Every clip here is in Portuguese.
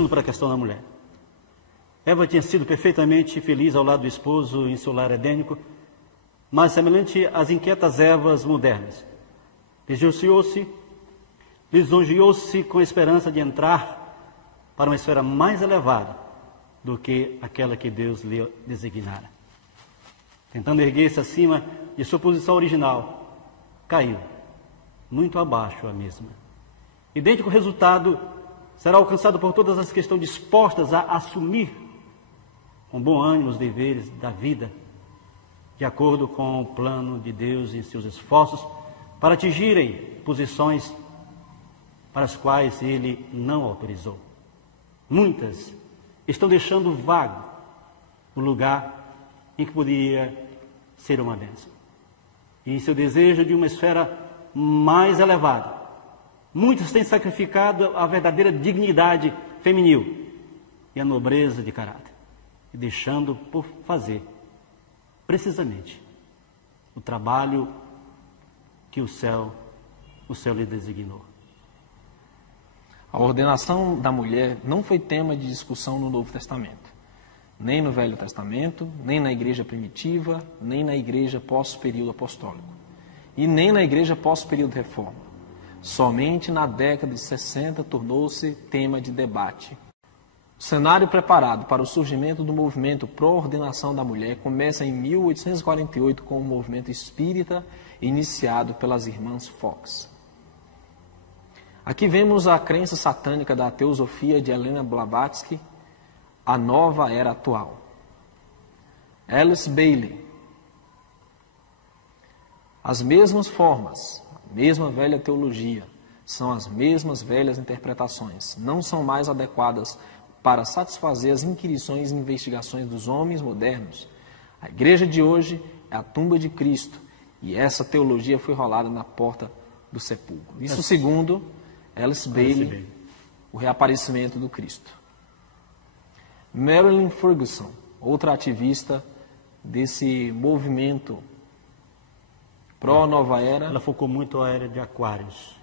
olhando para a questão da mulher. Eva tinha sido perfeitamente feliz ao lado do esposo em seu lar edênico, mas semelhante às inquietas ervas modernas. Lisonjeou-se com a esperança de entrar para uma esfera mais elevada do que aquela que Deus lhe designara. Tentando erguer-se acima de sua posição original, caiu muito abaixo a mesma. Idêntico resultado será alcançado por todas as que estão dispostas a assumir com bom ânimo os deveres da vida, de acordo com o plano de Deus e seus esforços para atingirem posições para as quais Ele não autorizou. Muitas estão deixando vago o lugar em que poderia ser uma bênção. E em seu desejo de uma esfera mais elevada, muitos têm sacrificado a verdadeira dignidade feminil e a nobreza de caráter, e deixando por fazer, precisamente, o trabalho que o céu lhe designou. A ordenação da mulher não foi tema de discussão no Novo Testamento, nem no Velho Testamento, nem na igreja primitiva, nem na igreja pós-período apostólico, e nem na igreja pós-período reforma. Somente na década de 60 tornou-se tema de debate. O cenário preparado para o surgimento do movimento pró-ordenação da mulher começa em 1848 com o movimento espírita iniciado pelas irmãs Fox. Aqui vemos a crença satânica da teosofia de Helena Blavatsky, a nova era atual. Alice Bailey. As mesmas formas, a mesma velha teologia, são as mesmas velhas interpretações, não são mais adequadas para satisfazer as inquirições e investigações dos homens modernos. A igreja de hoje é a tumba de Cristo, e essa teologia foi rolada na porta do sepulcro. Isso segundo Alice Bailey, o reaparecimento do Cristo. Marilyn Ferguson, outra ativista desse movimento pró-nova era. Ela focou muito a era de Aquários.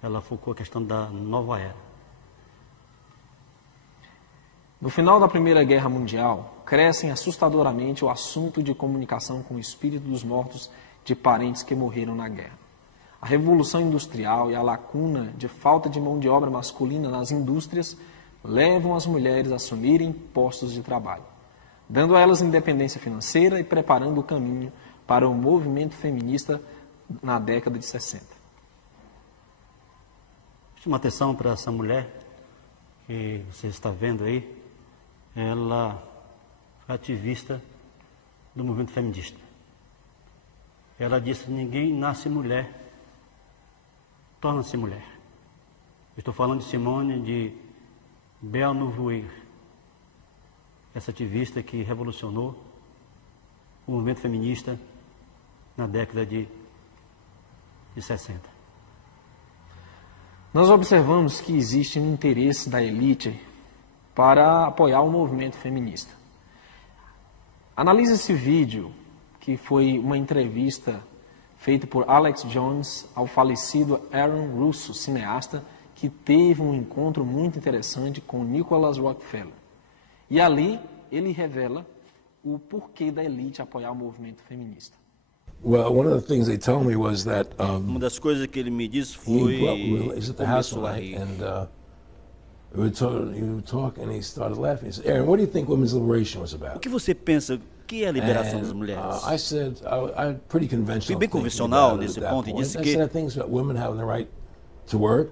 Ela focou a questão da nova era. No final da Primeira Guerra Mundial, crescem assustadoramente o assunto de comunicação com o espírito dos mortos de parentes que morreram na guerra. A Revolução Industrial e a lacuna de falta de mão de obra masculina nas indústrias levam as mulheres a assumirem postos de trabalho, dando a elas independência financeira e preparando o caminho para o movimento feminista na década de 60. Chama atenção para essa mulher que você está vendo aí. Ela foi ativista do movimento feminista. Ela disse: ninguém nasce mulher, torna-se mulher. Estou falando de Simone de Beauvoir, essa ativista que revolucionou o movimento feminista na década de 60. Nós observamos que existe um interesse da elite para apoiar o movimento feminista. Analise esse vídeo, que foi uma entrevista feita por Alex Jones ao falecido Aaron Russo, cineasta, que teve um encontro muito interessante com Nicholas Rockefeller. E ali ele revela o porquê da elite apoiar o movimento feminista. Well, one of the things they told me was that Uma das coisas que ele me disse foi he's at the house one night, and we were talking, and he started laughing. He said, "Aaron, what do you think women's liberation was about?" O que você pensa? O que é a liberação das mulheres? I said, I'm pretty conventional. Fui bem convencional nesse ponto e disse que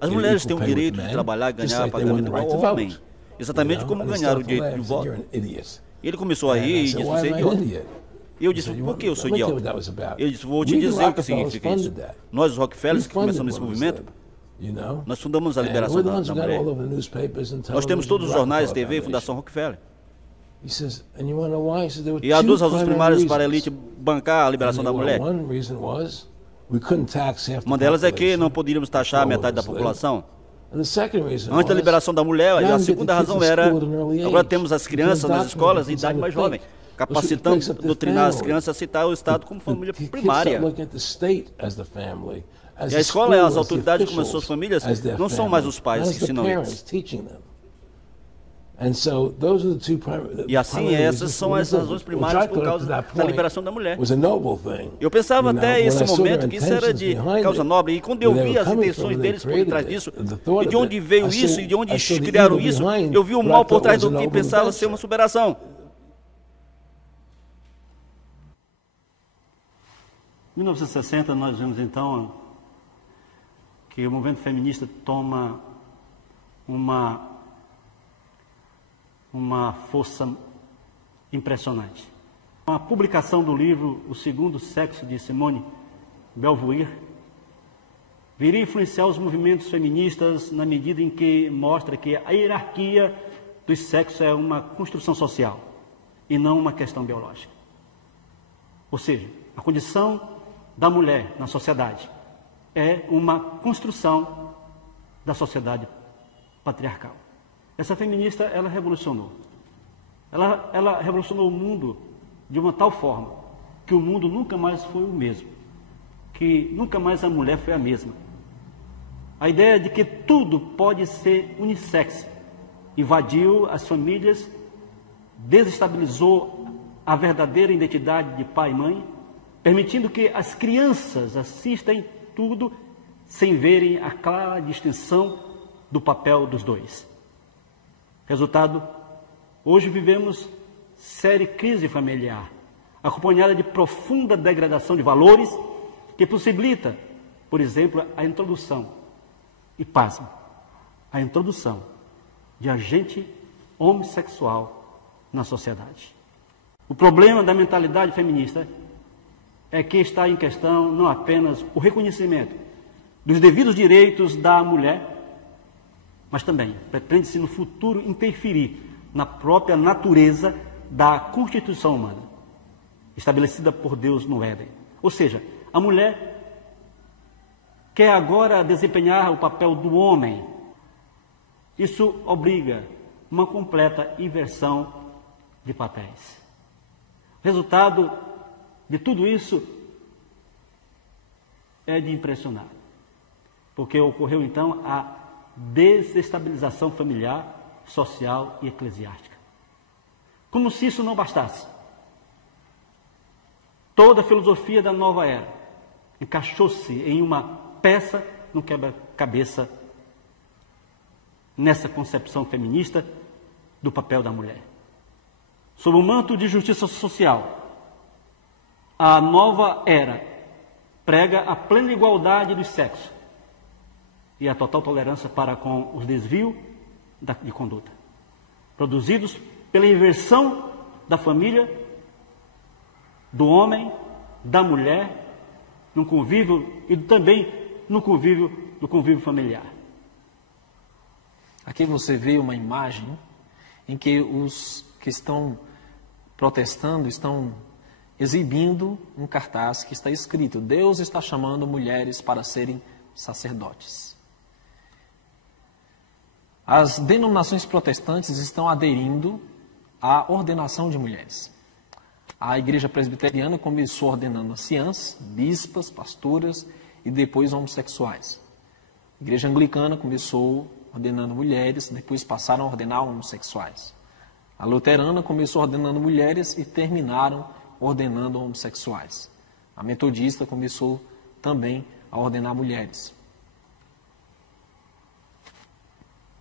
as mulheres têm o direito de trabalhar e ganhar pagamento igual ao homem, exatamente como ganharam o direito de voto. E ele começou a rir e disse: você é idiota. E eu disse: por que eu sou idiota? Ele disse: vou te dizer o que significa isso. Nós, os Rockefellers, que começamos esse movimento, nós fundamos a liberação da mulher. Nós temos todos os jornais, TV e Fundação Rockefeller. E há duas razões primárias para a elite bancar a liberação da mulher. Uma delas é que não poderíamos taxar a metade da população. Antes da liberação da mulher, a segunda razão era: agora temos as crianças nas escolas de idade mais jovem, capacitando, doutrinar as crianças a aceitar o Estado como família primária. E a escola, as autoridades, como as suas famílias, não são mais os pais que ensinam eles. E assim, essas são as razões primárias por causa da liberação da mulher. Eu pensava até esse momento que isso era de causa nobre. E quando eu vi as intenções deles por trás disso, e de onde veio isso, e de onde criaram isso, eu vi o mal por trás do que pensava ser uma superação. Em 1960, nós vimos então que o movimento feminista toma uma força impressionante. Com a publicação do livro O Segundo Sexo, de Simone Beauvoir, viria a influenciar os movimentos feministas na medida em que mostra que a hierarquia dos sexos é uma construção social e não uma questão biológica. Ou seja, a condição da mulher na sociedade é uma construção da sociedade patriarcal. Essa feminista, ela revolucionou. Ela revolucionou o mundo de uma tal forma que o mundo nunca mais foi o mesmo, que nunca mais a mulher foi a mesma. A ideia de que tudo pode ser unissex invadiu as famílias, desestabilizou a verdadeira identidade de pai e mãe, permitindo que as crianças assistam tudo sem verem a clara distinção do papel dos dois. Resultado, hoje vivemos séria crise familiar, acompanhada de profunda degradação de valores, que possibilita, por exemplo, a introdução, e pasme, a introdução de agente homossexual na sociedade. O problema da mentalidade feminista é que está em questão não apenas o reconhecimento dos devidos direitos da mulher, mas também pretende-se no futuro interferir na própria natureza da constituição humana, estabelecida por Deus no Éden. Ou seja, a mulher quer agora desempenhar o papel do homem. Isso obriga uma completa inversão de papéis. O resultado de tudo isso é de impressionar, porque ocorreu então a desestabilização familiar, social e eclesiástica. Como se isso não bastasse, toda a filosofia da nova era encaixou-se em uma peça no quebra-cabeça nessa concepção feminista do papel da mulher. Sob o manto de justiça social, a nova era prega a plena igualdade dos sexos e a total tolerância para com os desvios de conduta, produzidos pela inversão da família, do homem, da mulher, no convívio e também no convívio familiar. Aqui você vê uma imagem em que os que estão protestando estão exibindo um cartaz que está escrito: Deus está chamando mulheres para serem sacerdotes. As denominações protestantes estão aderindo à ordenação de mulheres. A igreja presbiteriana começou ordenando anciãs, bispas, pastoras e depois homossexuais. A igreja anglicana começou ordenando mulheres, depois passaram a ordenar homossexuais. A luterana começou ordenando mulheres e terminaram ordenando homossexuais. A metodista começou também a ordenar mulheres.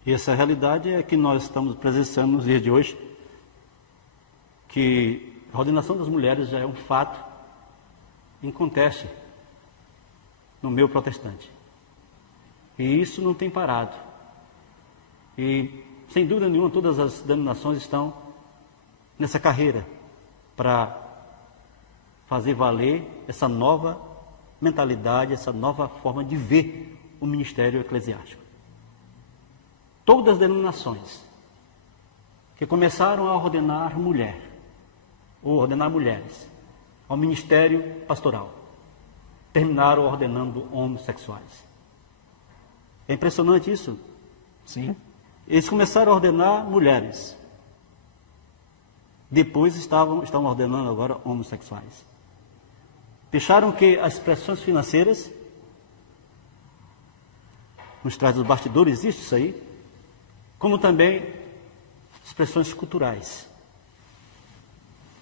E essa realidade é que nós estamos presenciando nos dias de hoje, que a ordenação das mulheres já é um fato inconteste no meio protestante. E isso não tem parado. E, sem dúvida nenhuma, todas as denominações estão nessa carreira para fazer valer essa nova mentalidade, essa nova forma de ver o ministério eclesiástico. Todas as denominações que começaram a ordenar mulher, ou ordenar mulheres, ao ministério pastoral, terminaram ordenando homossexuais. É impressionante isso? Sim. Eles começaram a ordenar mulheres, depois estão ordenando agora homossexuais. Deixaram que as pressões financeiras nos traz dos bastidores, existe isso aí, como também expressões culturais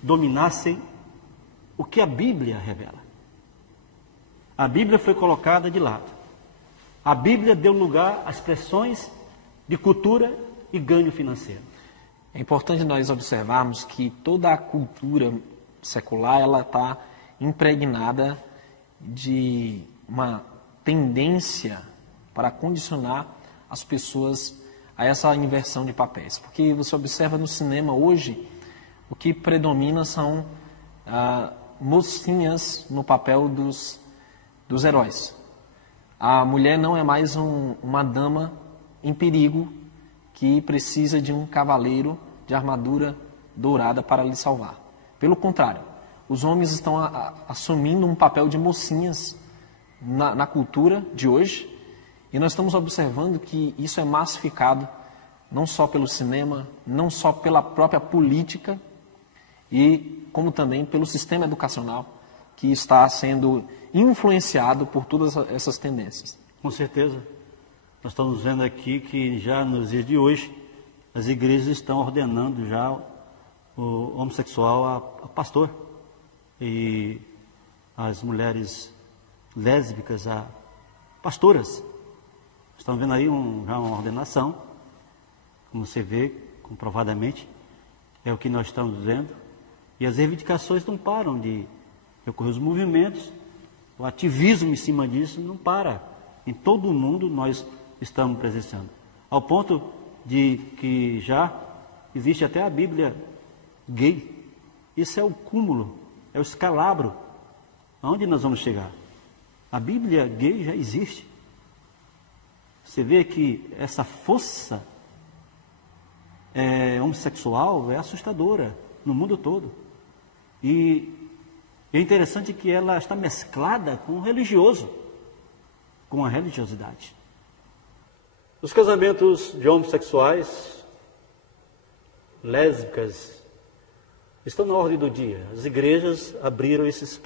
dominassem o que a Bíblia revela. A Bíblia foi colocada de lado. A Bíblia deu lugar a expressões de cultura e ganho financeiro. É importante nós observarmos que toda a cultura secular ela está impregnada de uma tendência para condicionar as pessoas a essa inversão de papéis. Porque você observa no cinema hoje, o que predomina são mocinhas no papel dos heróis. A mulher não é mais uma dama em perigo que precisa de um cavaleiro de armadura dourada para lhe salvar. Pelo contrário, os homens estão assumindo um papel de mocinhas na cultura de hoje, e nós estamos observando que isso é massificado não só pelo cinema, não só pela própria política, e como também pelo sistema educacional, que está sendo influenciado por todas essas tendências. Com certeza. Nós estamos vendo aqui que já nos dias de hoje, as igrejas estão ordenando já o homossexual a pastor. E as mulheres lésbicas a pastoras. Estão vendo aí já uma ordenação, como você vê, comprovadamente, é o que nós estamos vendo. E as reivindicações não param de ocorrer, os movimentos, o ativismo em cima disso não para. Em todo o mundo nós estamos presenciando. Ao ponto de que já existe até a Bíblia gay. Isso é o cúmulo, é o escalabro. Aonde nós vamos chegar? A Bíblia gay já existe. Você vê que essa força homossexual é assustadora no mundo todo. E é interessante que ela está mesclada com o religioso, com a religiosidade. Os casamentos de homossexuais, lésbicas, estão na ordem do dia. As igrejas abriram esse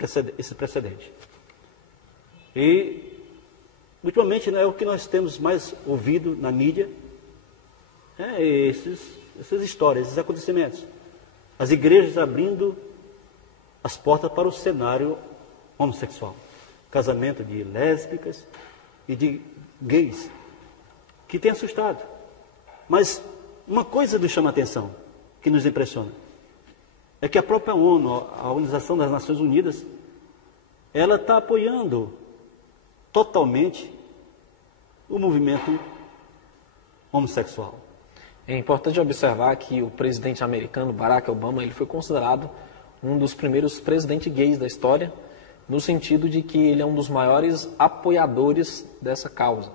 precedente. E, ultimamente, é o que nós temos mais ouvido na mídia, essas histórias, esses acontecimentos. As igrejas abrindo as portas para o cenário homossexual. Casamento de lésbicas e de gays, que tem assustado. Mas uma coisa nos chama a atenção, que nos impressiona, é que a própria ONU, a Organização das Nações Unidas, ela está apoiando totalmente o movimento homossexual. É importante observar que o presidente americano Barack Obama ele foi considerado um dos primeiros presidentes gays da história, no sentido de que ele é um dos maiores apoiadores dessa causa.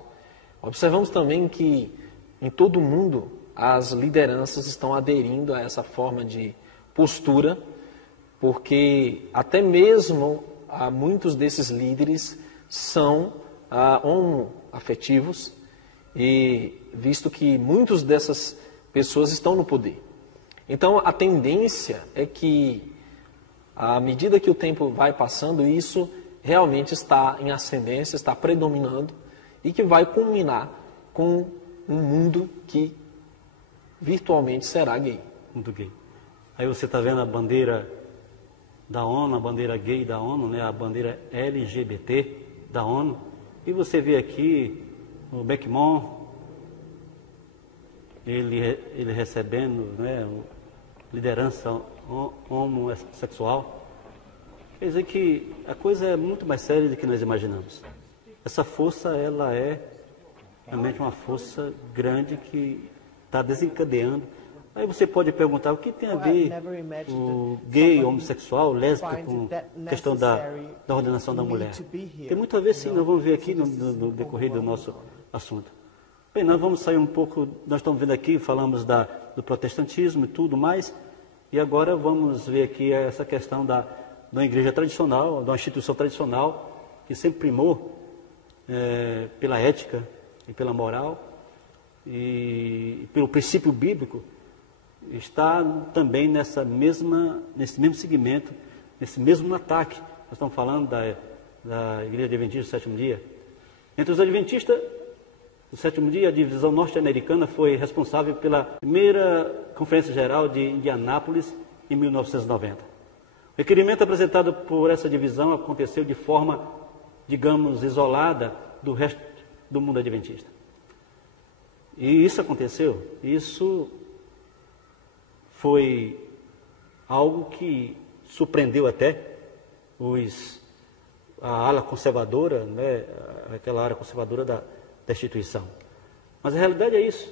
Observamos também que em todo o mundo as lideranças estão aderindo a essa forma de postura, porque até mesmo muitos desses líderes são homoafetivos, e visto que muitas dessas pessoas estão no poder. Então a tendência é que, à medida que o tempo vai passando, isso realmente está em ascendência, está predominando, e que vai culminar com um mundo que virtualmente será gay. Mundo gay. Aí você está vendo a bandeira da ONU, a bandeira gay da ONU, né, a bandeira LGBT da ONU, e você vê aqui o Beckman, ele recebendo, né, liderança homossexual. Quer dizer que a coisa é muito mais séria do que nós imaginamos. Essa força, ela é realmente uma força grande que está desencadeando. Aí você pode perguntar, o que tem a ver o gay, homossexual, lésbico com a questão da ordenação da mulher? Tem muito a ver, sim, nós vamos ver aqui no decorrer do nosso assunto. Bem, nós vamos sair um pouco, nós estamos vendo aqui, falamos do protestantismo e tudo mais, e agora vamos ver aqui essa questão da igreja tradicional, de uma instituição tradicional, que sempre primou pela ética e pela moral, e pelo princípio bíblico, está também nesse mesmo segmento, nesse mesmo ataque. Nós estamos falando da Igreja Adventista do Sétimo Dia. Entre os adventistas, do sétimo dia, a divisão norte-americana foi responsável pela primeira Conferência Geral de Indianápolis em 1990. O requerimento apresentado por essa divisão aconteceu de forma, digamos, isolada do resto do mundo adventista. E isso aconteceu, isso foi algo que surpreendeu até a ala conservadora, né, aquela área conservadora da instituição. Mas a realidade é isso.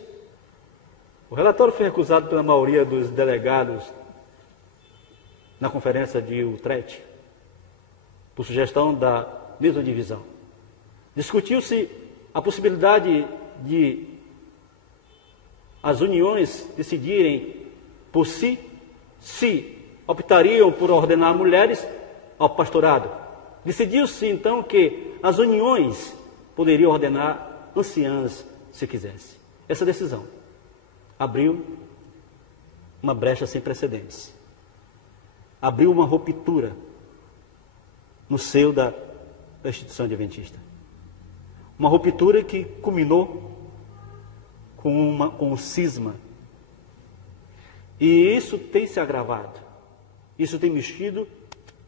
O relatório foi recusado pela maioria dos delegados na conferência de Utrecht, por sugestão da mesma divisão. Discutiu-se a possibilidade de as uniões decidirem por si, se optariam por ordenar mulheres ao pastorado. Decidiu-se então que as uniões poderiam ordenar anciãs se quisesse. Essa decisão abriu uma brecha sem precedentes. Abriu uma ruptura no seio da instituição adventista. Uma ruptura que culminou com um cisma. E isso tem se agravado. Isso tem mexido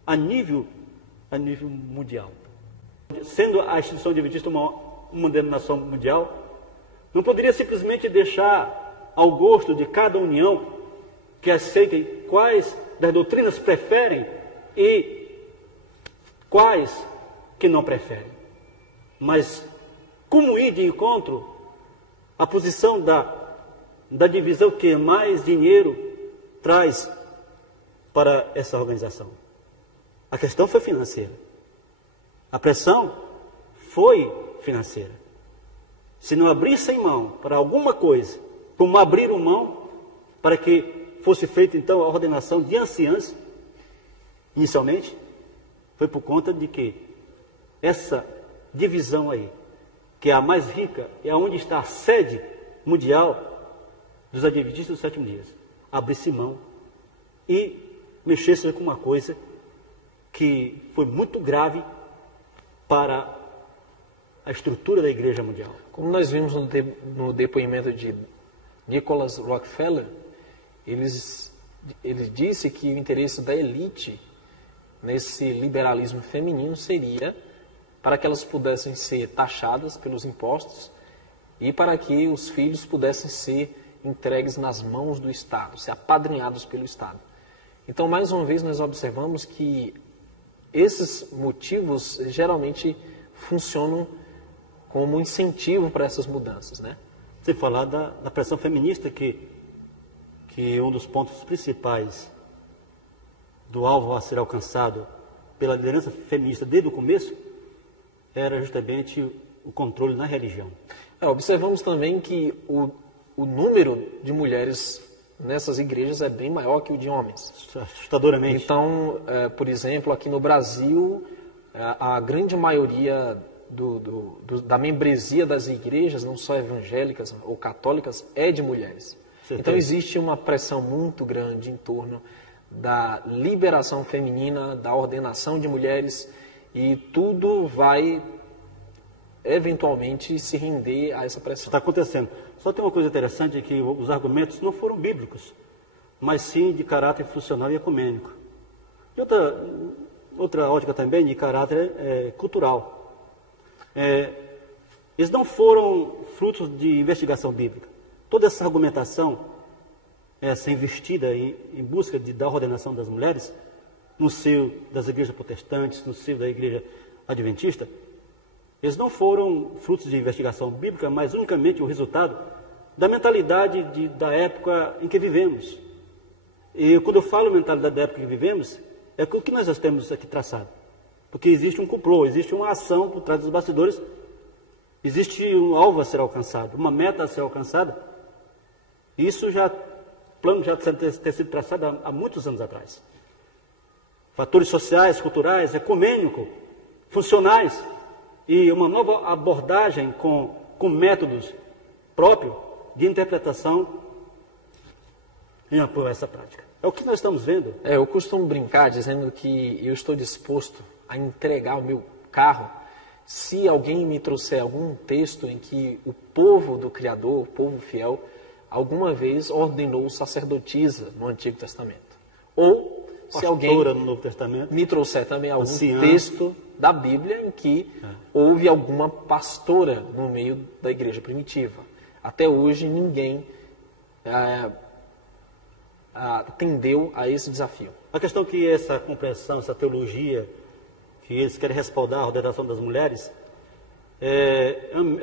a nível mundial. Sendo a instituição adventista uma denominação mundial, não poderia simplesmente deixar ao gosto de cada união que aceitem quais das doutrinas preferem e quais que não preferem. Mas como ir de encontro à posição da divisão que mais dinheiro traz para essa organização? A questão foi financeira. A pressão foi financeira. Se não abrissem mão para alguma coisa, como abriram mão para que fosse feita então a ordenação de anciãs, inicialmente, foi por conta de que essa divisão aí, que é a mais rica, é onde está a sede mundial dos adventistas dos sétimos dias, abrisse mão e mexesse com uma coisa que foi muito grave para a estrutura da Igreja Mundial. Como nós vimos no depoimento de Nicholas Rockefeller, ele disse que o interesse da elite nesse liberalismo feminino seria para que elas pudessem ser taxadas pelos impostos e para que os filhos pudessem ser entregues nas mãos do Estado, ser apadrinhados pelo Estado. Então, mais uma vez, nós observamos que esses motivos geralmente funcionam como incentivo para essas mudanças, né? Sem falar da pressão feminista, que um dos pontos principais do alvo a ser alcançado pela liderança feminista desde o começo era justamente o controle na religião. Observamos também que o número de mulheres nessas igrejas é bem maior que o de homens. Assustadoramente. Então, por exemplo, aqui no Brasil, a grande maioria da membresia das igrejas, não só evangélicas ou católicas, é de mulheres. Certeza. Então existe uma pressão muito grande em torno da liberação feminina, da ordenação de mulheres, e tudo vai eventualmente se render a essa pressão. Está acontecendo. Só tem uma coisa interessante, que os argumentos não foram bíblicos, mas sim de caráter funcional e ecumênico. E outra ótica também de caráter cultural. Eles não foram frutos de investigação bíblica. Toda essa argumentação, essa investida em busca da ordenação das mulheres, no seio das igrejas protestantes, no seio da igreja adventista, eles não foram frutos de investigação bíblica, mas unicamente o resultado da mentalidade da época em que vivemos. E quando eu falo mentalidade da época em que vivemos, é o que nós já temos aqui traçado. Porque existe um complô, existe uma ação por trás dos bastidores, existe um alvo a ser alcançado, uma meta a ser alcançada. Isso plano já ter sido traçado há muitos anos atrás. Fatores sociais, culturais, ecumênicos, funcionais, e uma nova abordagem com métodos próprios de interpretação em apoio a essa prática. É o que nós estamos vendo. Eu costumo brincar dizendo que eu estou disposto a entregar o meu carro se alguém me trouxer algum texto em que o povo do Criador, o povo fiel, alguma vez ordenou sacerdotisa no Antigo Testamento. Ou se alguém no Novo Testamento me trouxer também algum anciã, texto da Bíblia em que houve alguma pastora no meio da igreja primitiva. Até hoje ninguém atendeu a esse desafio. A questão é que essa compreensão, essa teologia, que eles querem respaldar a ordenação das mulheres,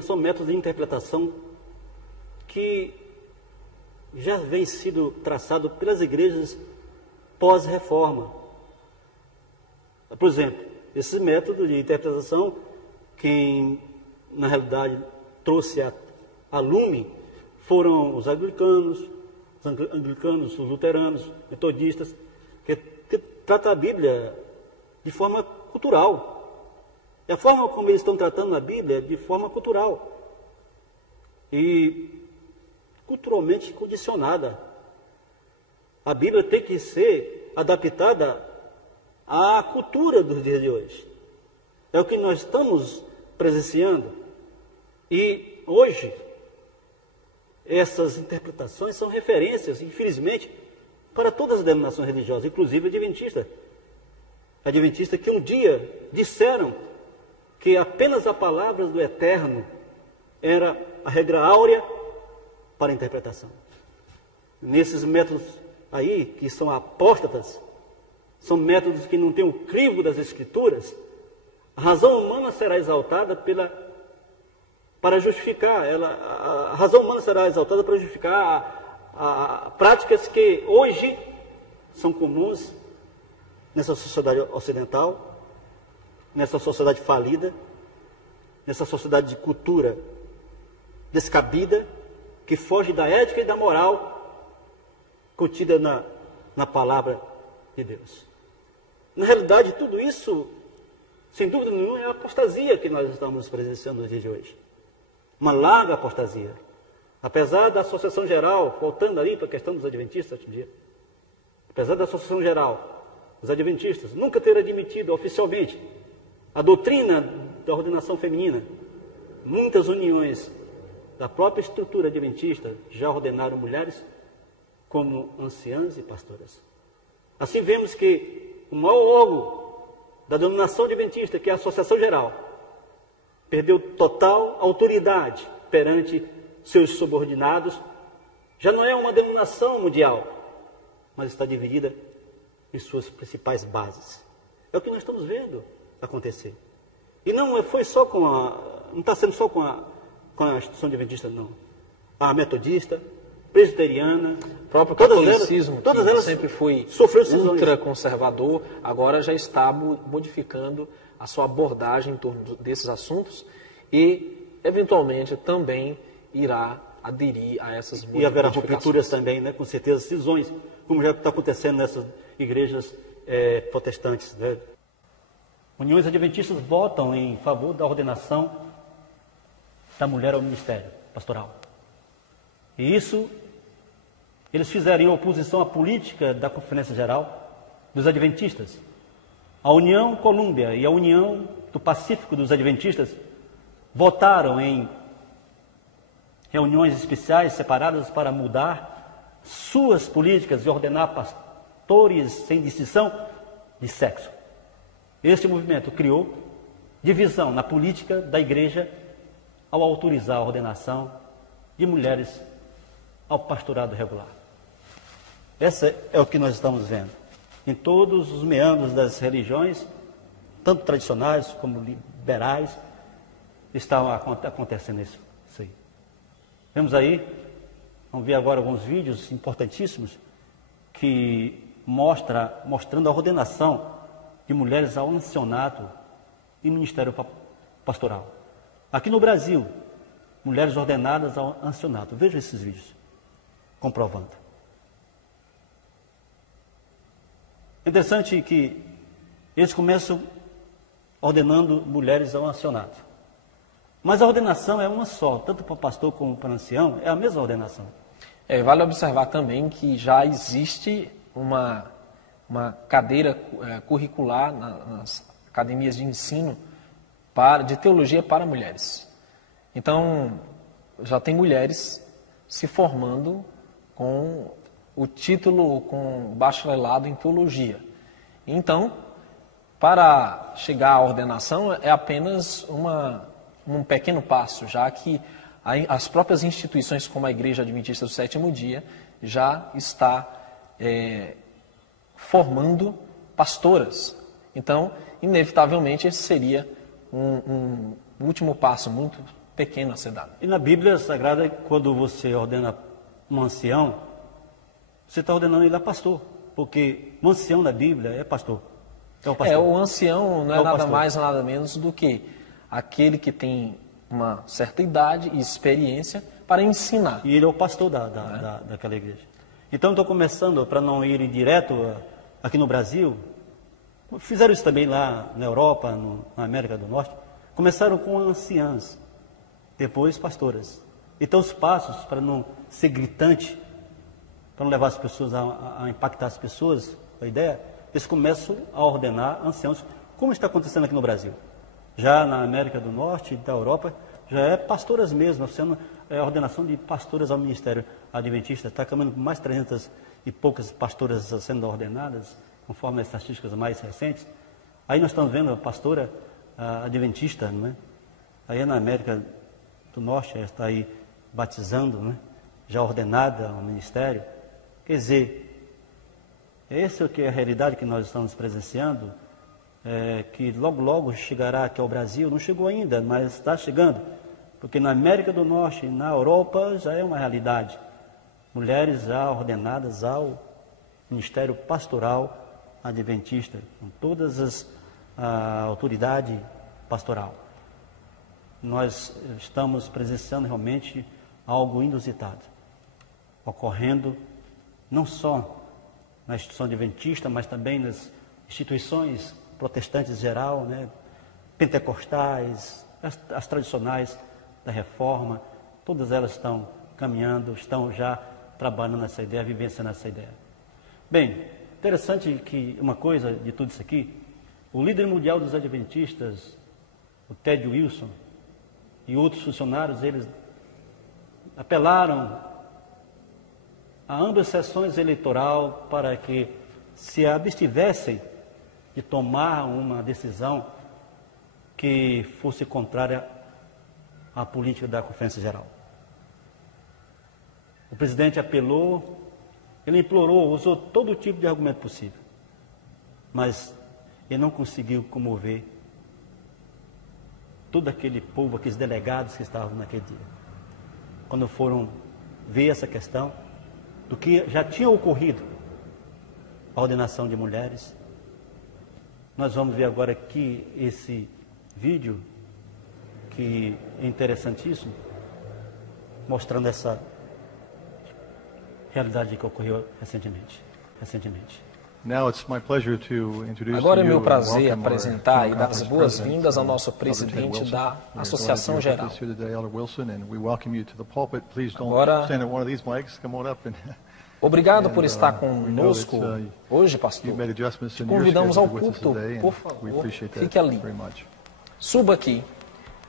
são métodos de interpretação que já vem sido traçado pelas igrejas pós-reforma. Por exemplo, esses métodos de interpretação, quem na realidade trouxe a lume foram os anglicanos, os luteranos, metodistas, que tratam a Bíblia de forma cultural. E a forma como eles estão tratando a Bíblia é de forma cultural. E culturalmente condicionada. A Bíblia tem que ser adaptada à cultura dos dias de hoje. É o que nós estamos presenciando. E hoje, essas interpretações são referências, infelizmente, para todas as denominações religiosas, inclusive a adventista. A adventista que um dia disseram que apenas a palavra do Eterno era a regra áurea para a interpretação. Nesses métodos aí, que são apóstatas, são métodos que não têm o crivo das Escrituras, a razão humana será exaltada para justificar, a razão humana será exaltada para justificar práticas que hoje são comuns nessa sociedade ocidental, nessa sociedade falida, nessa sociedade de cultura descabida, que foge da ética e da moral contida na palavra de Deus. Na realidade, tudo isso, sem dúvida nenhuma, é a apostasia que nós estamos presenciando nos dias de hoje. Uma larga apostasia. Apesar da Associação Geral, voltando ali para a questão dos adventistas hoje em dia, apesar da Associação Geral, os adventistas nunca ter admitido oficialmente a doutrina da ordenação feminina, muitas uniões da própria estrutura adventista já ordenaram mulheres como anciãs e pastoras. Assim vemos que o maior órgão da denominação adventista, que é a Associação Geral, perdeu total autoridade perante seus subordinados. Já não é uma denominação mundial, mas está dividida em suas principais bases. É o que nós estamos vendo acontecer. E não está sendo só com a instituição adventista, não. A metodista, presbiteriana, o próprio catolicismo, todas elas sempre foi ultraconservador, agora já está modificando a sua abordagem em torno desses assuntos e, eventualmente, também irá aderir a essas modificações. E haverá rupturas também, né, com certeza, cisões, como já está acontecendo nessas igrejas protestantes. Né? Uniões adventistas votam em favor da ordenação da mulher ao ministério pastoral. E isso, eles fizeram em oposição à política da Conferência Geral dos Adventistas. A União Colúmbia e a União do Pacífico dos Adventistas votaram em reuniões especiais separadas para mudar suas políticas e ordenar pastores sem distinção de sexo. Este movimento criou divisão na política da igreja ao autorizar a ordenação de mulheres ao pastorado regular. Essa é o que nós estamos vendo. Em todos os meandros das religiões, tanto tradicionais como liberais, está acontecendo isso aí. Vemos aí, vamos ver agora alguns vídeos importantíssimos que mostrando a ordenação de mulheres ao ancianato e ministério pastoral. Aqui no Brasil, mulheres ordenadas ao ancianato. Vejam esses vídeos, comprovando. É interessante que eles começam ordenando mulheres ao ancianato. Mas a ordenação é uma só, tanto para o pastor como para o ancião, é a mesma ordenação. Vale observar também que já existe uma cadeira curricular nas academias de ensino de teologia para mulheres. Então, já tem mulheres se formando com o título, com bacharelado em teologia. Então, para chegar à ordenação é apenas um pequeno passo, já que as próprias instituições como a Igreja Adventista do Sétimo Dia já está formando pastoras. Então, inevitavelmente, esse seria um último passo muito pequeno a ser dado. E na Bíblia Sagrada, quando você ordena um ancião, você está ordenando ele a pastor, porque um ancião na Bíblia é pastor. É o pastor. O ancião não é o nada pastor. mais, nada menos do que aquele que tem uma certa idade e experiência para ensinar. E ele é o pastor daquela igreja. Então, estou começando, para não ir direto aqui no Brasil, fizeram isso também lá na Europa, na América do Norte, começaram com anciãs, depois pastoras. Então, os passos, para não ser gritante, para não levar as pessoas a impactar as pessoas, a ideia, eles começam a ordenar anciãos, como está acontecendo aqui no Brasil. Já na América do Norte e da Europa, já é pastoras mesmo, sendo a ordenação de pastoras ao ministério adventista. Está caminhando mais 300 e poucas pastoras sendo ordenadas, conforme as estatísticas mais recentes. Aí nós estamos vendo a pastora adventista, não é? Aí na América do Norte, ela está aí batizando, não é? Já ordenada ao ministério. Quer dizer, essa é o que é a realidade que nós estamos presenciando, que logo chegará aqui ao Brasil. Não chegou ainda, mas está chegando, porque na América do Norte e na Europa já é uma realidade. Mulheres já ordenadas ao ministério pastoral adventista, com todas a autoridade pastoral. Nós estamos presenciando realmente algo inusitado, ocorrendo não só na instituição adventista, mas também nas instituições protestantes em geral, né? Pentecostais, as tradicionais da Reforma, todas elas estão caminhando, estão já trabalhando nessa ideia, vivenciando essa ideia. Bem, interessante que uma coisa de tudo isso aqui, o líder mundial dos adventistas, o Ted Wilson, e outros funcionários, eles apelaram a ambas sessões eleitorais para que se abstivessem de tomar uma decisão que fosse contrária à política da Conferência Geral. O presidente apelou, ele implorou, usou todo tipo de argumento possível, mas ele não conseguiu comover todo aquele povo, aqueles delegados que estavam naquele dia. Quando foram ver essa questão do que já tinha ocorrido, a ordenação de mulheres, nós vamos ver agora aqui esse vídeo, que é interessantíssimo, mostrando essa realidade que ocorreu recentemente. Agora é meu prazer apresentar e dar as boas-vindas ao nosso presidente da Associação Geral. Agora, obrigado por estar conosco hoje, pastor. Te convidamos ao culto, por favor, fique ali. Suba aqui.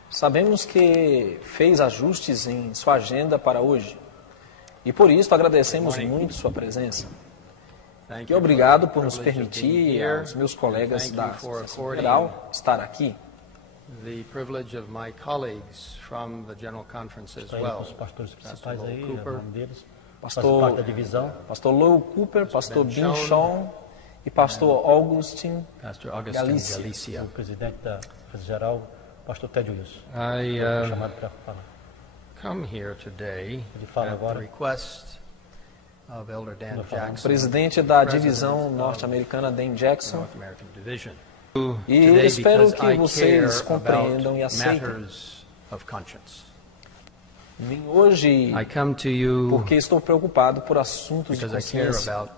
Sabemos que fez ajustes em sua agenda para hoje e por isso agradecemos muito sua presença. E obrigado por nos permitir, aos meus colegas da Associação Geral, estar aqui. Os pastores principais aí, o nome deles, Pastor, da divisão. Pastor Lowell Cooper, Pastor Ben Shawn e Pastor Augustin Galicia. O presidente da Conferência Geral, Pastor Ted Wilson. I Chamado para falar. come here today Ele fala at the agora. request of Elder Dan O Jackson, presidente da President divisão of norte-americana, Dan Jackson. North American Division. E Today espero because que I vocês care compreendam about e aceitem. matters of conscience. Vim hoje I come to you porque estou preocupado por assuntos de because I care consciência. about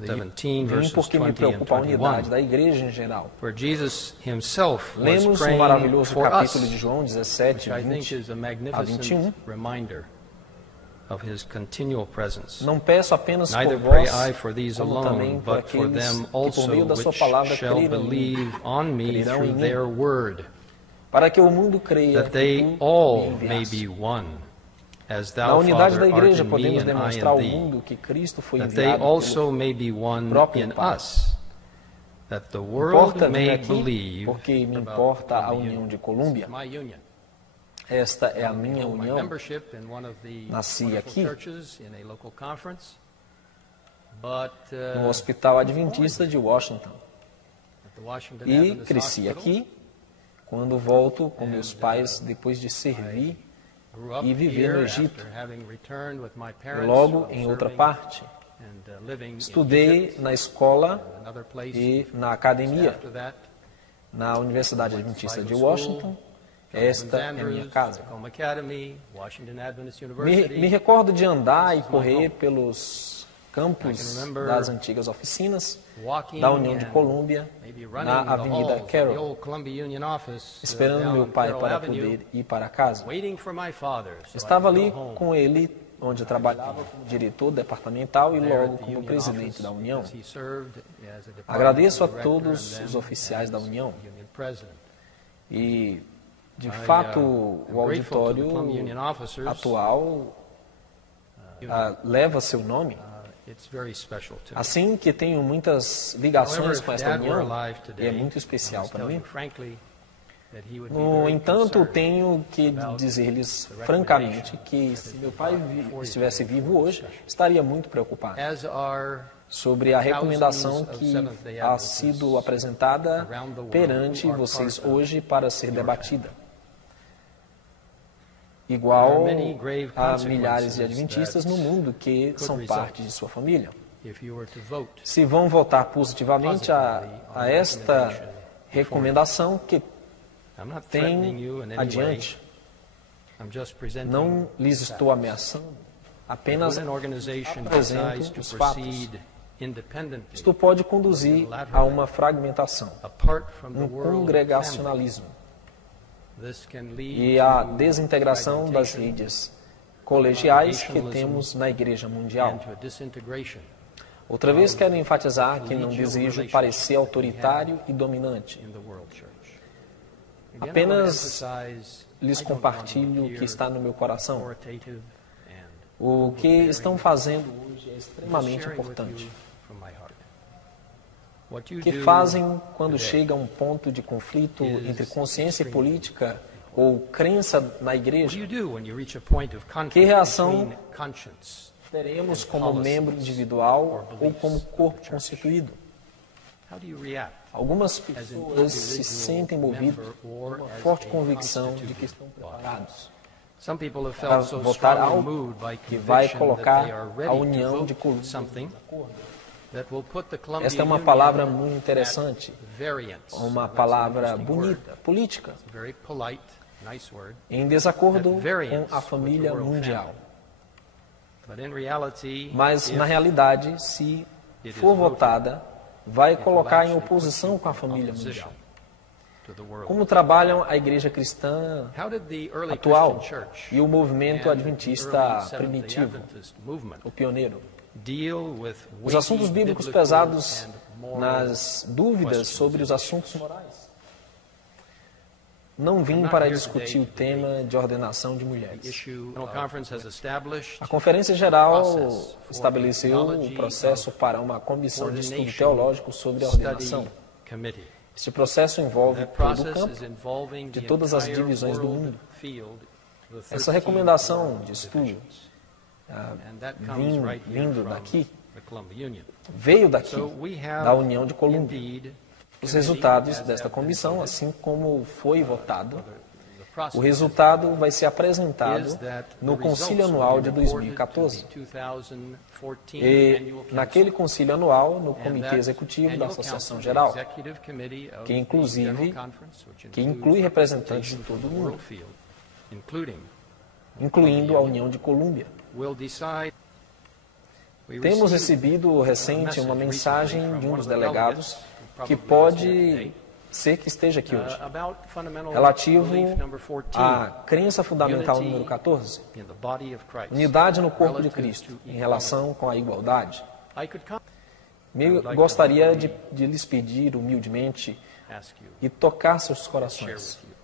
the 17 Vim verses porque me 20 and preocupa a unidade 21, da igreja em geral. where Jesus himself was Lemos no praying maravilhoso for capítulo us, de João which 17, I think 20 is a a 21. magnificent reminder of his continual presence. Não peço apenas por Neither pray vós, I for these como também alone, por but for aqueles them que por also meio da sua which palavra shall crerão em mim. believe on me Crerão through em mim. their word, para que o mundo creia that que they tu all me may enviaste. be one, as Na thou, unidade da Father, art igreja in me podemos and I demonstrar ao in thee, mundo que Cristo foi that they enviado also pelo may be one próprio in Pai. us, that the world Importa vir may aqui believe porque me about importa a Columbia união Union. de This Colômbia. is my union. Esta é a minha My união. membership in one of the Nasci wonderful aqui. churches in a local conference, but No Hospital Adventista de Washington. at the Washington E Adventist cresci Hospital, aqui. Quando volto com meus pais, depois de servir, grew up e viver no here Egito. after having returned with my parents logo from em outra serving parte, and, living in estudei Egypt, na escola and another place e na academia, after that. na Universidade Adventista de Bible School, Washington. Esta é Andrews, minha casa. Tacoma Academy, Washington Adventist Me University. recordo de andar e correr pelos campos I can remember das antigas oficinas walking da União de and Colômbia, maybe running na the Avenida halls of the Carroll, old Columbia Union office, esperando down meu on pai Carroll para Avenue, poder ir para casa. waiting for my father so I Estava could ali go home. com ele, onde eu trabalhava como diretor departamental e There at logo the como Union presidente office, da União. as he served as a department Agradeço a director todos and then os oficiais da as União. Union president. E, de I, fato, am o grateful to the auditório Columbia Union officers. atual leva seu nome. It's very special to me. Assim que tenho muitas ligações However, com if esta Dad were união, alive e é today, muito I especial must para tell mim. you frankly that he would be No very entanto, concerned tenho que dizer-lhes francamente que se meu pai estivesse vivo hoje, estaria muito preocupado as are sobre a recomendação que ha sido apresentada perante vocês hoje para ser debatida. Igual a milhares de adventistas no mundo que são parte de sua família. if you were to vote. Se vão votar positivamente a esta recomendação que I'm not threatening tem you in any way. adiante, I'm just presenting não lhes estou ameaçando, apenas when an organization apresento decides to os fatos. proceed independently, isto pode conduzir a uma fragmentação, apart from the um world family. congregacionalismo This can lead e a to desintegração das fragmentation redes colegiais que temos na Igreja Mundial. and to a disintegration. Outra vez quero enfatizar que não desejo parecer autoritário e dominante. In the world church. Again, I want to Apenas emphasize, lhes I don't want to compartilho o appear que está no meu coração. authoritative and O que estão fazendo hoje é just extremamente sharing with importante. you from my heart. What you O que do fazem quando today chega a um ponto de conflito is entre consciência extremely política ou crença na What do igreja, you do when you reach a point of conflict Que reação between conscience? teremos como membro individual ou como corpo constituído. How do you react Algumas as an pessoas se sentem individual movidas member por or uma as forte a convicção de que constituted estão body? preparados Some people have para felt so votar strongly algo moved by que vai conviction colocar that they are a ready to união de vote Colômbia. something that will put the Columbia Esta é uma Union palavra muito at interessante, variance. uma That's an palavra interesting bonita, word. política, Very polite, nice word. em desacordo At variance com a família with the world mundial. But in reality, Mas, if na realidade, se for votada, vai colocar em oposição com a família mundial. to the world. Como trabalham a igreja cristã How did the early atual Christian church e o movimento and adventista the early Seventh-day primitivo, Adventist movement o pioneiro? deal with Os weighty assuntos bíblicos biblical pesados and moral nas dúvidas questions sobre os and assuntos issues? morais. Não vim not para here discutir today o to tema de ordenação de The mulheres. issue General Conference has established A Conferência Geral process for estabeleceu o theology processo of para uma comissão de estudo coordination teológico sobre a ordenação. study committee. Este processo envolve That todo o process campo. is involving de the todas as entire divisões do world mundo. field, the Essa 13 recomendação world de estudo divisions. And that comes right here vindo from daqui, the Columbia Union. veio daqui, So we have da União de Colômbia. indeed Os committee, resultados as desta have comissão, been assim como foi votado, the process o resultado vai ser is apresentado that no the Concílio results Anual will de be reported 2014. to the 2014 E Annual Council. naquele concílio anual, no And Comitê that Executivo da Annual Associação Council, Geral, the Executive Committee of que the inclusive- General Conference, which que includes inclui representantes de representation todo from o the mundo, world field, incluindo a União de Colômbia. will decide. We Temos received recebido recente uma mensagem de um dos delegados que pode ser que esteja aqui hoje, about fundamental relativo belief number 14, à crença fundamental número 14, in the body of Christ. unidade no corpo de relative Cristo, to em relação com a igualdade. I could Gostaria de lhes pedir humildemente ask you, e tocar seus share corações. with you.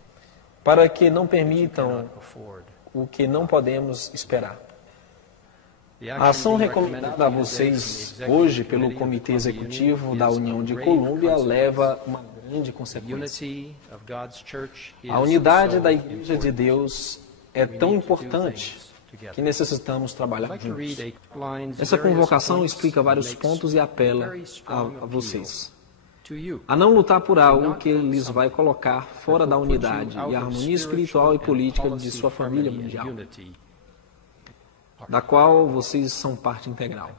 para que não permitam cannot afford. o que não podemos esperar. The A ação action being recomendada a recommended vocês today hoje from the pelo Executive Comitê Committee of the Executivo Union da is União of de great Colômbia consequence. leva uma grande The consequência. unity of God's church is A unidade so da Igreja de important. Deus é We tão need to do importante things together. que necessitamos I'd trabalhar like to read juntos. lines, Essa various convocação points, explica and vários makes pontos e apela very a strong appeal vocês to you. a não lutar por algo que lhes vai colocar fora da unidade e a harmonia espiritual e política de sua família mundial, da qual vocês são parte integral.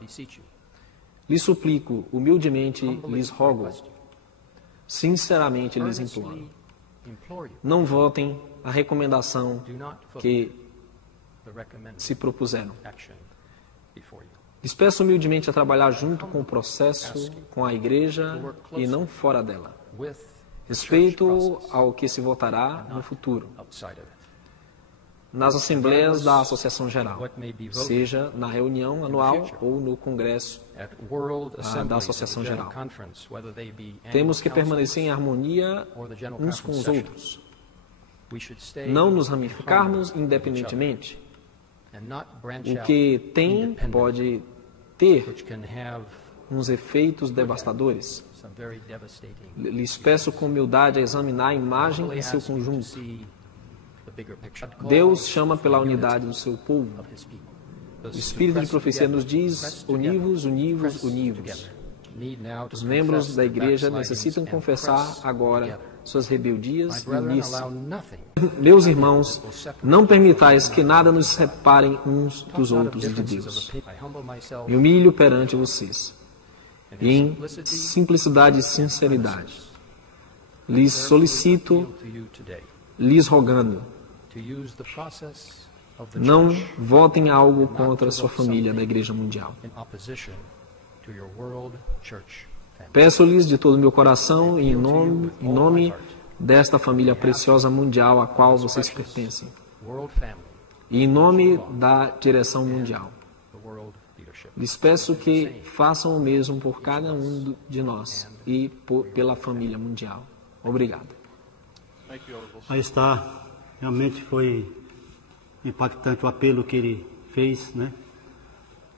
Lhes suplico, humildemente lhes rogo, sinceramente lhes imploro, não votem a recomendação que se propuseram. Lhes peço humildemente a trabalhar junto com o processo, com a igreja e não fora dela. Respeito ao que se votará no futuro, nas assembleias da Associação Geral, seja na reunião anual ou no Congresso da Associação Geral. Temos que permanecer em harmonia uns com os outros, não nos ramificarmos independentemente. O que tem pode ter uns efeitos devastadores. Lhes peço com humildade a examinar a imagem em seu conjunto. Deus chama pela unidade do seu povo. O Espírito de profecia nos diz: univos, univos, univos. Os membros da igreja necessitam confessar agora suas rebeldias e unir-se. Meus irmãos, não permitais que nada nos separe uns dos outros de Deus. Me humilho perante vocês, em simplicidade e sinceridade. Lhes solicito, lhes rogando, não votem algo contra a sua família da Igreja Mundial. Peço-lhes de todo o meu coração e em nome desta família preciosa mundial a qual vocês pertencem, e em nome da direção mundial, lhes peço que façam o mesmo por cada um de nós e pela família mundial. Obrigado. Aí está, realmente foi impactante o apelo que ele fez, né?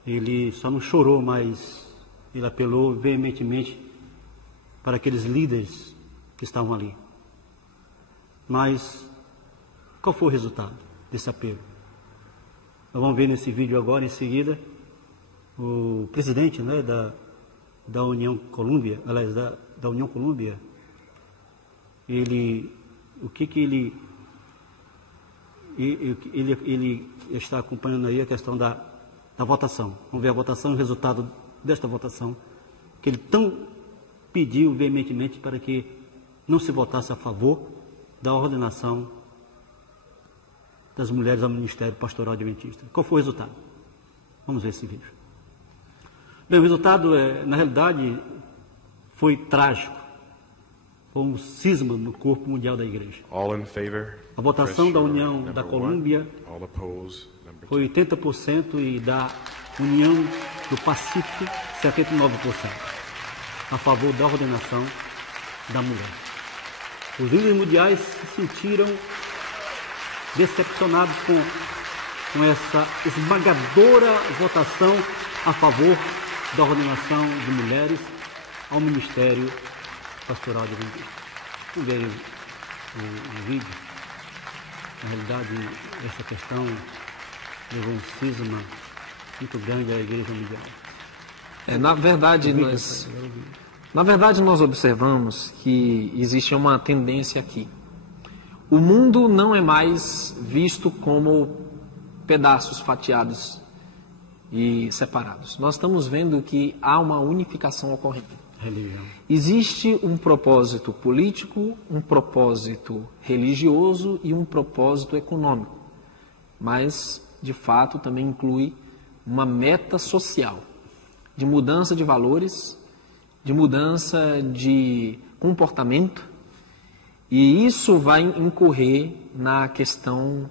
Ele só não chorou, mas ele apelou veementemente para aqueles líderes que estavam ali. Mas qual foi o resultado desse apelo? Nós vamos ver nesse vídeo agora, em seguida, o presidente, né, da União Colômbia, aliás, da União Colômbia, ele está acompanhando aí a questão da votação. Vamos ver a votação, o resultado desta votação, que ele tão pediu veementemente para que não se votasse a favor da ordenação das mulheres ao Ministério Pastoral Adventista. Qual foi o resultado? Vamos ver esse vídeo. Bem, o resultado, na realidade, foi trágico. Foi um cisma no corpo mundial da igreja. A votação da União da Colômbia foi 80% e da União do Pacífico 79% a favor da ordenação da mulher. Os líderes mundiais se sentiram decepcionados com essa esmagadora votação a favor da ordenação de mulheres ao Ministério Pastoral Adventista. Vamos ver o vídeo. Na realidade, essa questão levou um cisma muito grande à Igreja Mundial. Na verdade, nós observamos que existe uma tendência aqui. O mundo não é mais visto como pedaços fatiados e separados. Nós estamos vendo que há uma unificação ocorrendo. Religião. Existe um propósito político, um propósito religioso e um propósito econômico. Mas, de fato, também inclui uma meta social, de mudança de valores, de mudança de comportamento, e isso vai incorrer na questão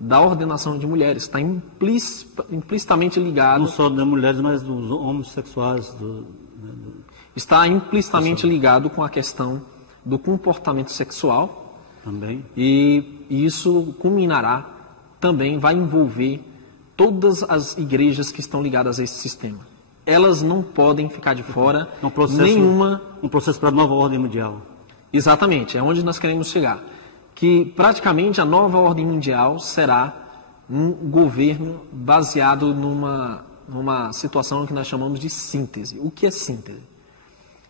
da ordenação de mulheres. Está implicitamente ligado... Não só das mulheres, mas dos homossexuais. Está implicitamente ligado com a questão do comportamento sexual, Também. E isso culminará, também vai envolver todas as igrejas que estão ligadas a esse sistema. Elas não podem ficar de fora nenhuma... Um processo para a nova ordem mundial. Exatamente, é onde nós queremos chegar. Que praticamente a nova ordem mundial será um governo baseado numa situação que nós chamamos de síntese. O que é síntese?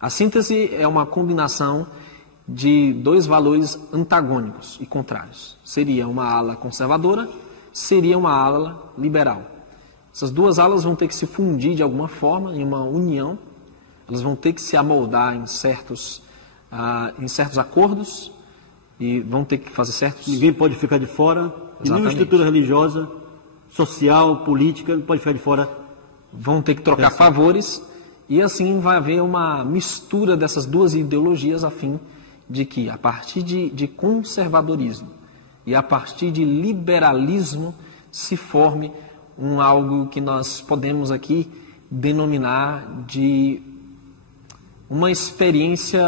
A síntese é uma combinação de dois valores antagônicos e contrários. Seria uma ala conservadora, seria uma ala liberal. Essas duas alas vão ter que se fundir de alguma forma, em uma união, elas vão ter que se amoldar em certos acordos e vão ter que fazer certos... Ninguém pode ficar de fora, nenhuma estrutura religiosa, social, política, não pode ficar de fora. Vão ter que trocar favores e assim vai haver uma mistura dessas duas ideologias a fim de que, a partir de conservadorismo e a partir de liberalismo, se forme algo que nós podemos aqui denominar de uma experiência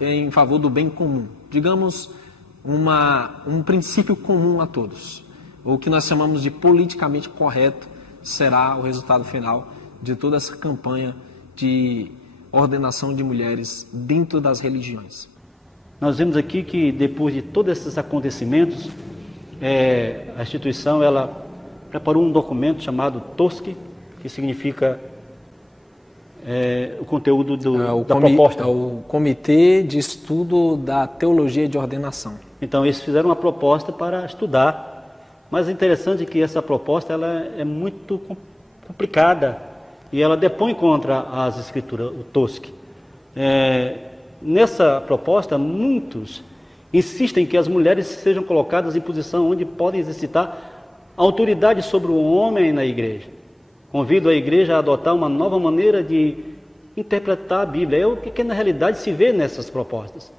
em favor do bem comum. Digamos, um princípio comum a todos. O que nós chamamos de politicamente correto será o resultado final de toda essa campanha de ordenação de mulheres dentro das religiões. Nós vemos aqui que depois de todos esses acontecimentos, a instituição ela preparou um documento chamado TOSC, que significa o conteúdo da proposta. O Comitê de Estudo da Teologia de Ordenação. Então, eles fizeram uma proposta para estudar, mas é interessante que essa proposta ela é muito complicada e ela depõe contra as escrituras, o TOSC. Nessa proposta, muitos insistem que as mulheres sejam colocadas em posição onde podem exercitar autoridade sobre o homem na igreja. Convido a igreja a adotar uma nova maneira de interpretar a Bíblia. É o que na realidade se vê nessas propostas.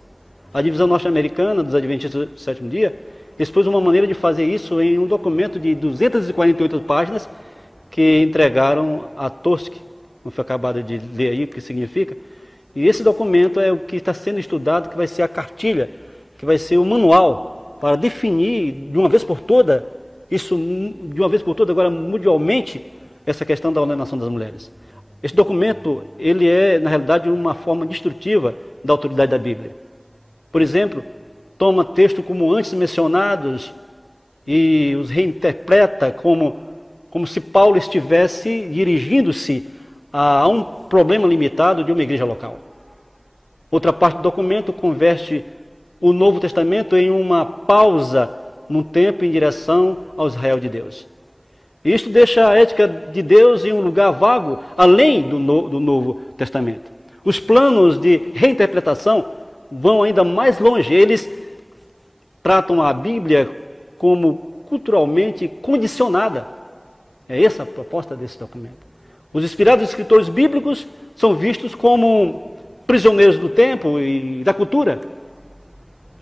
A divisão norte-americana dos Adventistas do Sétimo Dia expôs uma maneira de fazer isso em um documento de 248 páginas que entregaram a TOSC, como foi acabado de ler aí, o que significa. E esse documento é o que está sendo estudado, que vai ser a cartilha, que vai ser o manual para definir de uma vez por toda, agora mundialmente, essa questão da ordenação das mulheres. Esse documento, ele é, na realidade, uma forma destrutiva da autoridade da Bíblia. Por exemplo, toma textos como antes mencionados e os reinterpreta como se Paulo estivesse dirigindo-se a um problema limitado de uma igreja local. Outra parte do documento converte o Novo Testamento em uma pausa num tempo em direção ao Israel de Deus. Isto deixa a ética de Deus em um lugar vago, além do Novo Testamento. Os planos de reinterpretação vão ainda mais longe. Eles tratam a Bíblia como culturalmente condicionada. É essa a proposta desse documento. Os inspirados escritores bíblicos são vistos como prisioneiros do tempo e da cultura.